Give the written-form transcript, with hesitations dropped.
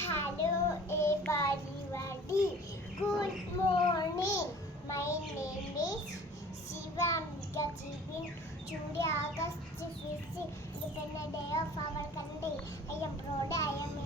Hello everybody. Good morning. My name is Shivamika Jibin. Today August 15th, Independence Day of our country. I am proud. I am